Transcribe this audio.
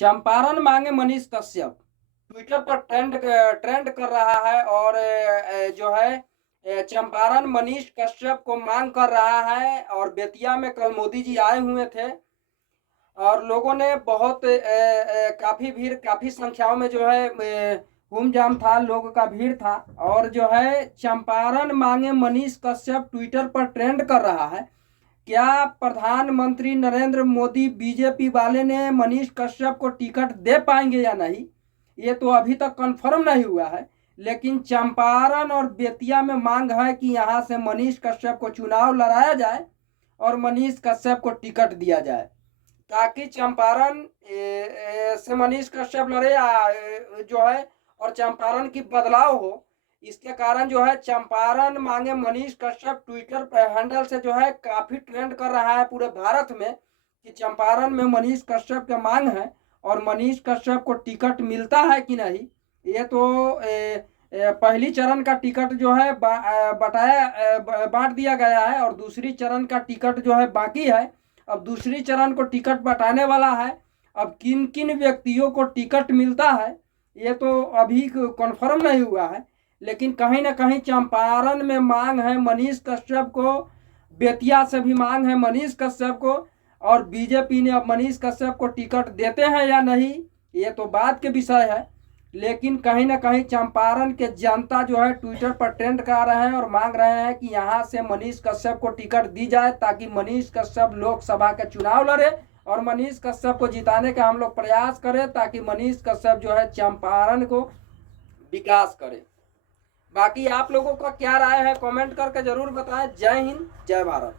चंपारण मांगे मनीष कश्यप ट्विटर पर ट्रेंड कर रहा है और जो है चंपारण मनीष कश्यप को मांग कर रहा है। और बेतिया में कल मोदी जी आए हुए थे और लोगों ने बहुत काफ़ी संख्याओं में जो है हुम जाम था, लोगों का भीड़ था। और जो है चंपारण मांगे मनीष कश्यप ट्विटर पर ट्रेंड कर रहा है। क्या प्रधानमंत्री नरेंद्र मोदी बीजेपी वाले ने मनीष कश्यप को टिकट दे पाएंगे या नहीं, ये तो अभी तक कंफर्म नहीं हुआ है। लेकिन चंपारण और बेतिया में मांग है कि यहाँ से मनीष कश्यप को चुनाव लड़ाया जाए और मनीष कश्यप को टिकट दिया जाए, ताकि चंपारण से मनीष कश्यप लड़े जो है और चंपारण की बदलाव हो। इसके कारण जो है चंपारण मांगे मनीष कश्यप ट्विटर पर हैंडल से जो है काफ़ी ट्रेंड कर रहा है पूरे भारत में कि चंपारण में मनीष कश्यप के मांग है और मनीष कश्यप को टिकट मिलता है कि नहीं। ये तो पहली चरण का टिकट जो है बांट दिया गया है और दूसरी चरण का टिकट जो है बाकी है। अब दूसरी चरण को टिकट बंटाने वाला है। अब किन किन व्यक्तियों को टिकट मिलता है ये तो अभी कन्फर्म नहीं हुआ है। लेकिन कहीं ना कहीं चंपारण में मांग है मनीष कश्यप को, बेतिया से भी मांग है मनीष कश्यप को, और बीजेपी ने अब मनीष कश्यप को टिकट देते हैं या नहीं ये तो बात के विषय है। लेकिन कहीं ना कहीं चंपारण के जनता जो है ट्विटर पर ट्रेंड कर रहे हैं और मांग रहे हैं कि यहाँ से मनीष कश्यप को टिकट दी जाए ताकि मनीष कश्यप लोकसभा का चुनाव लड़े और मनीष कश्यप को जिताने का हम लोग प्रयास करें ताकि मनीष कश्यप जो है चंपारण को विकास करे। बाकी आप लोगों का क्या राय है कमेंट करके जरूर बताएं। जय हिंद, जय भारत।